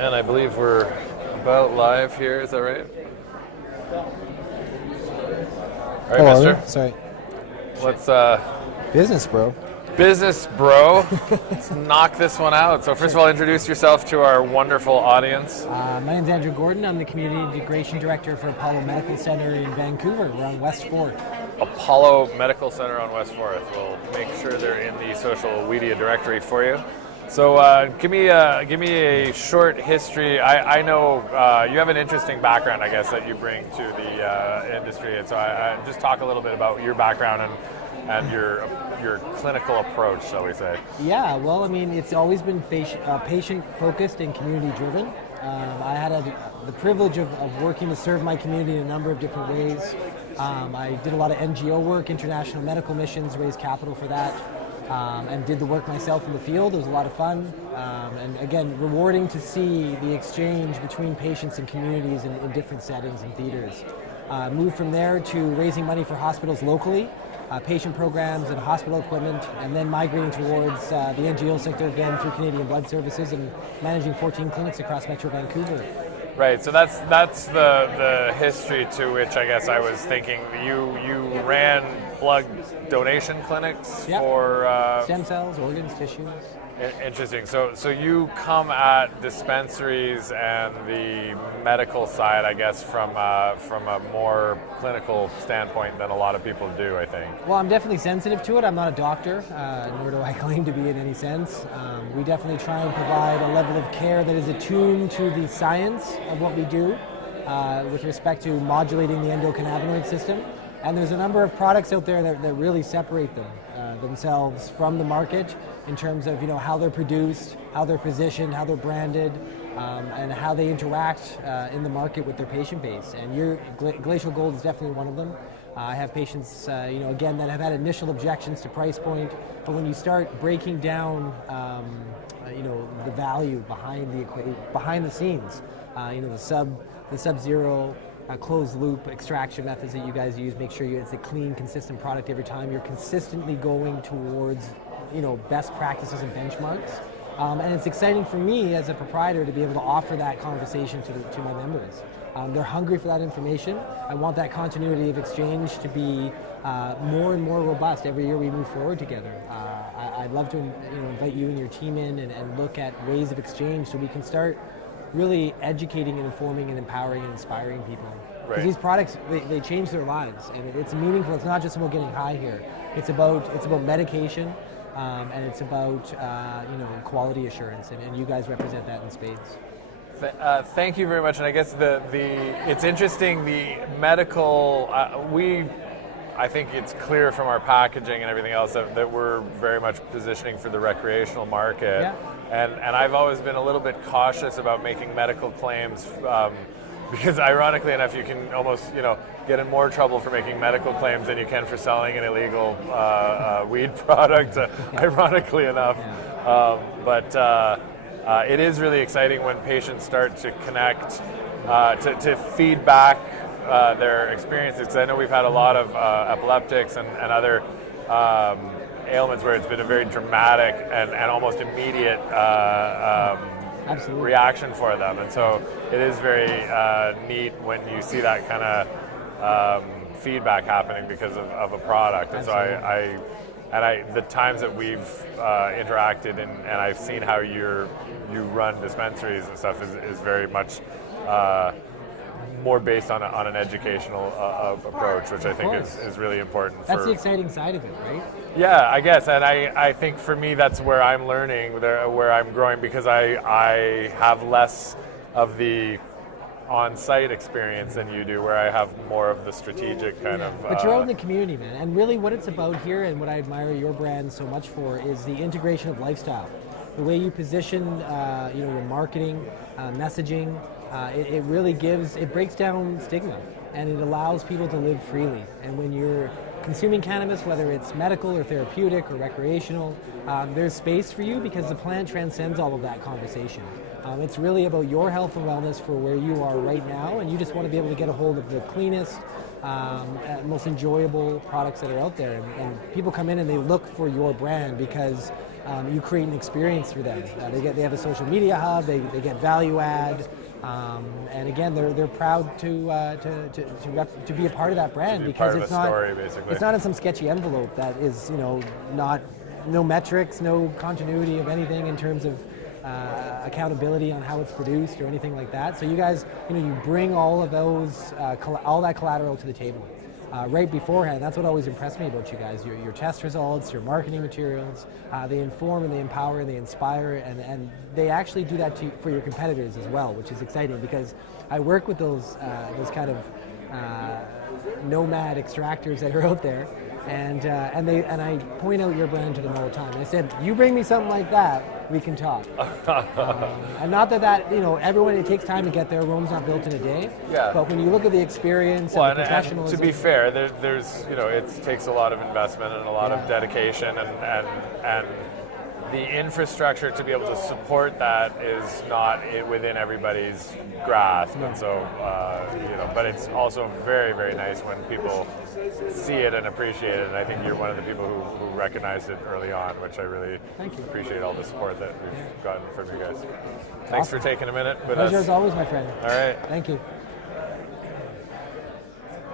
And I believe we're about live here, is that right? All right, Hello. mister. Sorry. Let's, Business, bro. business, bro. Let's knock this one out. So first of all, introduce yourself to our wonderful audience. My name's Andrew Gordon. I'm the Community Integration Director for Apollo Medical Center in Vancouver. We're on West 4th. Apollo Medical Center on West 4th. We'll make sure they're in the social media directory for you. So give me a short history. I know you have an interesting background, I guess, that you bring to the industry. And so I just talk a little bit about your background and your clinical approach, shall we say. Yeah, well, I mean, it's always been patient-focused and community-driven. I had the privilege of working to serve my community in a number of different ways. I did a lot of NGO work, international medical missions, raised capital for that. And did the work myself in the field. It was a lot of fun, and again, rewarding to see the exchange between patients and communities in different settings and theaters. Moved from there to raising money for hospitals locally, patient programs and hospital equipment, and then migrating towards the NGO sector again through Canadian Blood Services and managing 14 clinics across Metro Vancouver. Right, so that's the history to which I guess I was thinking. You ran blood donation clinics for stem cells, organs, tissues. Interesting. So you come at dispensaries and the medical side, I guess, from a more clinical standpoint than a lot of people do, I think. Well, I'm definitely sensitive to it. I'm not a doctor, nor do I claim to be in any sense. We definitely try and provide a level of care that is attuned to the science of what we do with respect to modulating the endocannabinoid system. And there's a number of products out there that really separate themselves from the market in terms of how they're produced, how they're positioned, how they're branded, and how they interact in the market with their patient base. And your Glacial Gold is definitely one of them. I have patients, again, that have had initial objections to price point, but when you start breaking down, the value behind the scenes, the sub-zero. Closed loop extraction methods that you guys use, make sure it's a clean, consistent product every time. You're consistently going towards, best practices and benchmarks. And it's exciting for me as a proprietor to be able to offer that conversation to my members. They're hungry for that information. I want that continuity of exchange to be more and more robust every year we move forward together. I'd love to invite you and your team in and look at ways of exchange so we can start really educating and informing and empowering and inspiring people. Because these products, they change their lives, and it's meaningful. It's not just about getting high here. It's about medication, and it's about quality assurance, and you guys represent that in spades. Thank you very much. And I guess it's interesting, the medical, I think it's clear from our packaging and everything else that we're very much positioning for the recreational market. Yeah. And I've always been a little bit cautious about making medical claims because ironically enough, you can almost get in more trouble for making medical claims than you can for selling an illegal weed product, ironically enough. Yeah. But it is really exciting when patients start to connect, to feed back their experiences. Because I know we've had a lot of epileptics and other ailments where it's been a very dramatic and almost immediate reaction for them. And so it is very neat when you see that kind of feedback happening because of a product. And Absolutely. so the times that we've interacted and I've seen how you run dispensaries and stuff is very much more based on an educational approach, which I think is really important. That's the exciting side of it, right? Yeah, I guess, and I think for me that's where I'm learning, where I'm growing, because I have less of the on-site experience than you do, where I have more of the strategitic kind of... But you're out in the community, man, and really what it's about here and what I admire your brand so much for is the integration of lifestyle. The way you position your marketing, messaging, it really breaks down stigma, and it allows people to live freely. And when you're consuming cannabis, whether it's medical or therapeutic or recreational, there's space for you because the plant transcends all of that conversation. It's really about your health and wellness for where you are right now, and you just want to be able to get a hold of the cleanest, most enjoyable products that are out there. And people come in and they look for your brand because you create an experience for them. They have a social media hub. They get value add. And again, they're proud to be a part of that brand because it's not story, basically. It's not in some sketchy envelope that is no metrics, no continuity of anything in terms of accountability on how it's produced or anything like that. So you guys, you bring all of those all that collateral to the table. Right beforehand. That's what always impressed me about you guys. Your test results, your marketing materials, they inform and they empower and they inspire, and they actually do that for your competitors as well, which is exciting because I work with those kind of nomad extractors that are out there, and I point out your brand to them all the time. And I said, you bring me something like that, we can talk. And not that everyone, it takes time to get there. Rome's not built in a day. Yeah. But when you look at the experience and the professionalism, to be fair, there's it takes a lot of investment and a lot of dedication, and the infrastructure to be able to support that is not within everybody's grasp, and so but it's also very, very nice when people see it and appreciate it. And I think you're one of the people who recognized it early on, which I really appreciate all the support that we've gotten from you guys. Thanks for taking a minute with us. Pleasure as always, my friend. All right. Thank you.